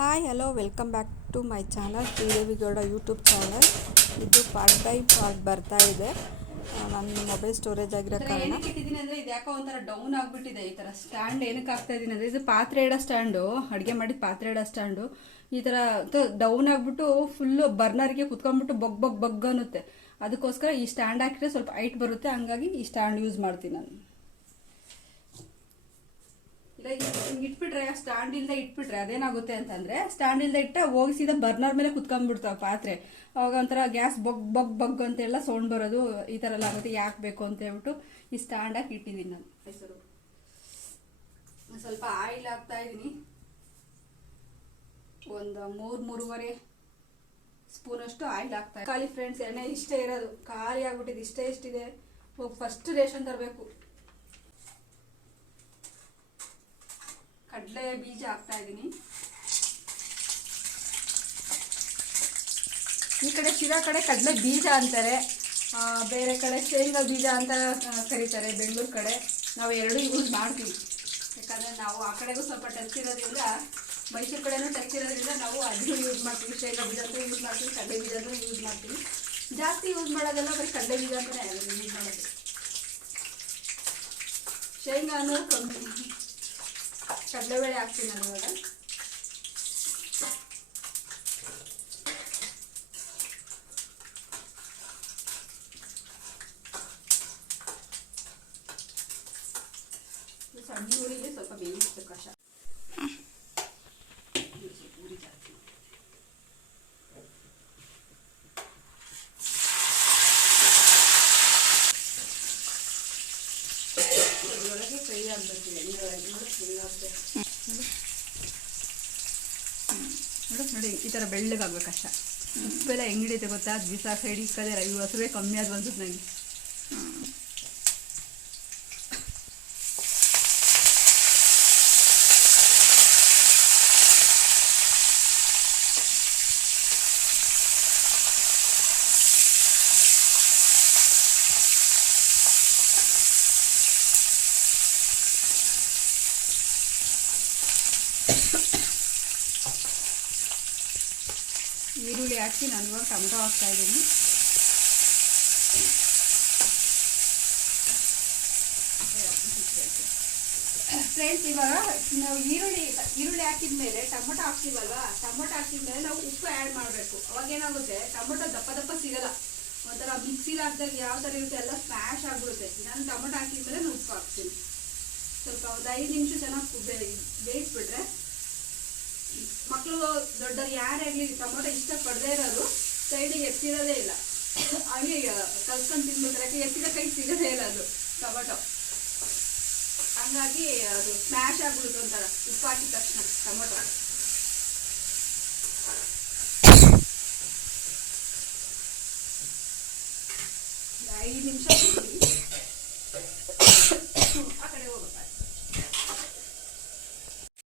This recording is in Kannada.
Hi hello welcome back to my channel Sridevi Gowda YouTube channel ಇದು ಪಾರ್ಟ್ ಬೈ ಪಾರ್ಟ್ ಬರ್ತಾ ಇದೆ. ನನ್ನ ಮೊಬೈಲ್ ಸ್ಟೋರೇಜ್ ಆಗಿರೋ ಕಾರಣ. ಏನಕ್ಕೆ ಇಟ್ಟಿದ್ದೀನಿ ಅಂದ್ರೆ ಇದು ಯಾಕೋ ಒಂಥರ ಡೌನ್ ಆಗಿಬಿಟ್ಟಿದೆ ಈ ತರ ಸ್ಟ್ಯಾಂಡ್ ಏನಕ್ಕೆ ಆಗ್ತಾ ಇದೀನಿ ಅಂದ್ರೆ ಇದು ಪಾತ್ರೆ ಇಡೋ ಸ್ಟ್ಯಾಂಡು ಅಡುಗೆ ಮಾಡಿದ ಪಾತ್ರೆ ಇಡೋ ಸ್ಟ್ಯಾಂಡು ಈ ತರ ಡೌನ್ ಆಗಿಬಿಟ್ಟು ಫುಲ್ಲು ಬರ್ನರ್ಗೆ ಕುತ್ಕೊಂಡ್ಬಿಟ್ಟು ಬಗ್ ಬಗ್ ಬಗ್ ಅನ್ನುತ್ತೆ. ಅದಕ್ಕೋಸ್ಕರ ಈ ಸ್ಟ್ಯಾಂಡ್ ಹಾಕಿದ್ರೆ ಸ್ವಲ್ಪ ಹೈಟ್ ಬರುತ್ತೆ ಹಂಗಾಗಿ ಈ ಸ್ಟ್ಯಾಂಡ್ ಯೂಸ್ ಮಾಡ್ತೀನಿ ನಾನು. ಹಿಂಗ್ ಇಟ್ಬಿಟ್ರೆ ಸ್ಟ್ಯಾಂಡ್ ಇಲ್ದೆ ಇಟ್ಬಿಟ್ರೆ ಅದೇನಾಗುತ್ತೆ ಅಂತಂದ್ರೆ ಸ್ಟ್ಯಾಂಡ್ ಇಲ್ದೆ ಇಟ್ಟ ಹೋಗಿ ಸೀದಾ ಬರ್ನರ್ ಮೇಲೆ ಕುತ್ಕೊಂಡ್ಬಿಡ್ತಾವ ಪಾತ್ರೆ. ಅವಾಗ ಒಂಥರ ಗ್ಯಾಸ್ ಬಗ್ ಬಗ್ ಬಗ್ ಅಂತೆಲ್ಲ ಸೌಂಡ್ ಬರೋದು ಈ ತರ ಎಲ್ಲ ಆಗುತ್ತೆ, ಯಾಕೆ ಬೇಕು ಅಂತ ಹೇಳ್ಬಿಟ್ಟು ಈ ಸ್ಟ್ಯಾಂಡ್ ಹಾಕಿ ಇಟ್ಟಿದ್ದೀನಿ ನಾನು. ಹೆಸರು ಸ್ವಲ್ಪ ಆಯಿಲ್ ಹಾಕ್ತಾ ಇದ್ದೀನಿ. ಒಂದು ಮೂರು, ಮೂರುವರೆ ಸ್ಪೂನ್ ಅಷ್ಟು ಆಯಿಲ್ ಹಾಕ್ತಾ ಖಾಲಿ ಫ್ರೆಂಡ್ಸ್, ಎಣ್ಣೆ ಇಷ್ಟೇ ಇರೋದು. ಖಾಲಿ ಆಗ್ಬಿಟ್ಟಿದೆ, ಇಷ್ಟೇ ಇಷ್ಟಿದೆ. ಹೋಗಿ ಫಸ್ಟ್ ರೇಷನ್ ತರಬೇಕು. ಕಡಲೆ ಬೀಜ ಹಾಕ್ತಾ ಇದ್ದೀನಿ ಈ ಕಡೆ ಶಿರಾ ಕಡೆ ಕಡಲೆ ಬೀಜ ಅಂತಾರೆ. ಬೇರೆ ಕಡೆ ಶೇಂಗಾ ಬೀಜ ಅಂತ ಕರೀತಾರೆ ಬೆಂಗಳೂರು ಕಡೆ. ನಾವು ಎರಡೂ ಯೂಸ್ ಮಾಡ್ತೀವಿ. ಯಾಕಂದರೆ ನಾವು ಆ ಕಡೆಗೂ ಸ್ವಲ್ಪ ಟಚ್ ಇರೋದ್ರಿಂದ ಮೈಸೂರು ಕಡೆನೂ ಟಚ್ ಇರೋದ್ರಿಂದ ನಾವು ಅದನ್ನು ಯೂಸ್ ಮಾಡ್ತೀವಿ. ಶೇಂಗಾ ಬೀಜ ಅಂತ ಯೂಸ್ ಮಾಡ್ತೀವಿ, ಕಡಲೆ ಬೀಜ ಅಂತ ಯೂಸ್ ಮಾಡ್ತೀವಿ. ಜಾಸ್ತಿ ಯೂಸ್ ಮಾಡೋದೆಲ್ಲ ಬರೀ ಕಡಲೆ ಬೀಜ ಅಂತಲೇ ಯೂಸ್ ಮಾಡೋದು. ಶೇಂಗಾ ಅನ್ನೋದು ಕಮ್ಮಿ. ಕಡಲೆಬೇಳೆ ಹಾಕ್ತೀನಿ ಇವಾಗ ಸಣ್ಣ ಊರಿಗೆ ಸ್ವಲ್ಪ ಬೇಯಿಸ್ತು ಕಷ. ಉರಿ ಜಾಸ್ತಿ ಅದ್ರೊಳಗೆ ಫ್ರೈ ಆಗಬೇಕು ಎಣ್ಣೆ ಒಳಗೆ ಫ್ರೈ ನೋಡು ಈ ಥರ ಬೆಳ್ಳಗಾಗಬೇಕಷ್ಟ ಉಪ್ಪೆಲ್ಲ ಹೆಂಗಿಡೈತೆ ಗೊತ್ತಾ? ದಿವಸ ಸೈಡ್ ಇಕ್ಕದೆ ರವಿ ಹಸುವೆ ಕಮ್ಮಿ ಆದ್ ಅನ್ಸುತ್ತೆ ನನಗೆ ಈರುಳ್ಳಿ ಹಾಕಿ ನಾನು ಇವಾಗ ಟೊಮೆಟೊ ಹಾಕ್ತಾ ಇದ್ದೀನಿ. ಫ್ರೆಂಡ್ಸ್ ಇವಾಗ ನಾವು ಈರುಳ್ಳಿ ಈರುಳ್ಳಿ ಹಾಕಿದ ಮೇಲೆ ಟೊಮೊಟೊ ಹಾಕ್ತೀವಲ್ವಾ? ಟೊಮೊಟೊ ಹಾಕಿದ ಮೇಲೆ ನಾವು ಉಪ್ಪು ಆ್ಯಡ್ ಮಾಡಬೇಕು. ಅವಾಗೇನಾಗುತ್ತೆ ಟೊಮೊಟೊ ದಪ್ಪ ದಪ್ಪ ಸಿಗಲ್ಲ. ಒಂಥರ ಮಿಕ್ಸಿಲಿ ಹಾಕಿದಾಗ ಯಾವ ಥರ ಇರುತ್ತೆ? ಎಲ್ಲ ಸ್ಮ್ಯಾಶ್ ಆಗಿಬಿಡುತ್ತೆ. ನಾನು ಟೊಮೊಟೊ ಹಾಕಿದ ಮೇಲೆ ನಾನು ಉಪ್ಪು ಹಾಕ್ತೀನಿ. ಸ್ವಲ್ಪ ಒಂದು ಐದು ನಿಮಿಷ ಚೆನ್ನಾಗಿ ಬೇಯಿಸ್ಬಿಟ್ರೆ ಮಕ್ಕಳು ದೊಡ್ಡವ್ರು ಯಾರಾಗಲಿ ಟೊಮೊಟೊ ಇಷ್ಟ ಪಡದೇ ಇರೋರು ಸೈಡಿಗೆ ಎತ್ತಿರೋದೇ ಇಲ್ಲ. ಹಾಗೆ ಕಲ್ಸ್ಕೊಂಡು ತಿನ್ಬೇಕಾದ್ರೆ ಎತ್ತಿದ ಕೈ ಸಿಗೋದೇ ಇಲ್ಲ ಅದು, ಟೊಮೊಟೊ. ಹಂಗಾಗಿ ಅದು ಸ್ಮ್ಯಾಶ್ ಆಗ್ಬಿಡುತ್ತೆ ಒಂಥರ ಉಪ್ಪು ಹಾಕಿದ ತಕ್ಷಣ ಟೊಮೊಟೊ. ಐದು ನಿಮಿಷ